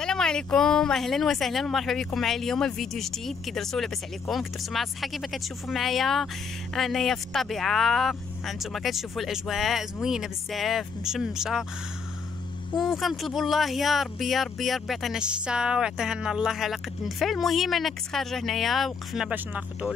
السلام عليكم، اهلا وسهلا ومرحبا بكم معايا اليوم في فيديو جديد. كي درسوا لاباس عليكم؟ كدرسوا مع الصحه؟ كيف كتشوفوا معايا انايا في الطبيعه؟ هانتوما كتشوفوا الاجواء زوينه بزاف مشمشه، وكنطلبوا الله يا ربي يا ربي يا ربي يعطينا الشتاء ويعطيها لنا الله على قد النفع. المهم انا كنت خارجه هنايا، وقفنا باش ناخذوا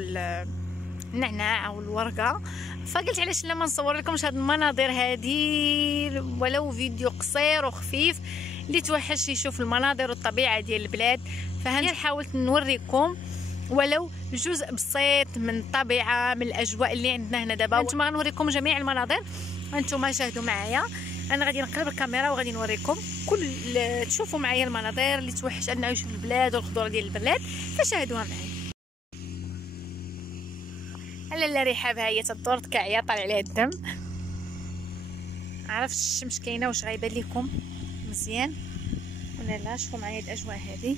النعناع او الورقه، فقلت علاش لا ما نصور لكمش هاد المناظر هادي ولو فيديو قصير وخفيف اللي توحش يشوف المناظر والطبيعه ديال البلاد. فهاني حاولت نوريكم ولو جزء بسيط من الطبيعه، من الاجواء اللي عندنا هنا دابا. نتوما غنوريكم جميع المناظر، هانتوما شاهدوا معايا. انا غادي نقلب الكاميرا وغادي نوريكم تشوفوا معايا المناظر اللي توحش ان نعيش في البلاد والخضره ديال البلاد، فشاهدوها معايا. لا ريحه هي تدور تكعيا طالع عليها الدم. عرفتش الشمس كاينه واش غايبان لكم مزيان ولا لا؟ شوفوا معايا الاجواء هذه.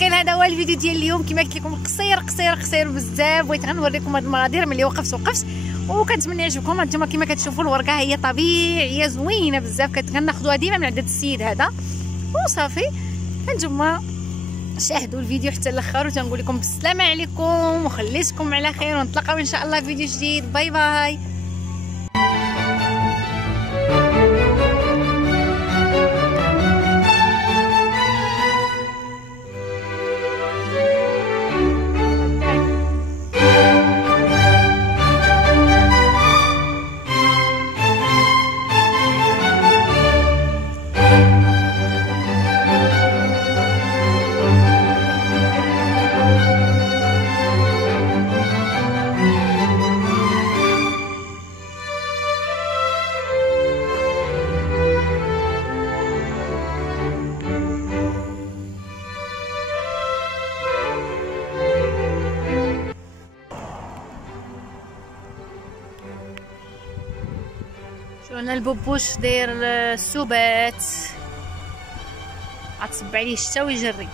كان هذا هو الفيديو ديال اليوم، كما قلت لكم قصير بزاف. بغيت غنوريكم هاد المناظر ملي وقفت وكنتمنى يعجبكم. هانتوما كما كتشوفوا الورقه هي طبيعيه زوينه بزاف، كناخذوها ديما من عند السيد هذا وصافي. هانتوما شاهدوا الفيديو حتى الاخر، وتنقول لكم بالسلامه عليكم وخليتكم على خير، ونتلاقاو ان شاء الله في فيديو جديد. باي باي. شوفنا البوبوش داير السبات، غتصب عليه الشتا ويجري.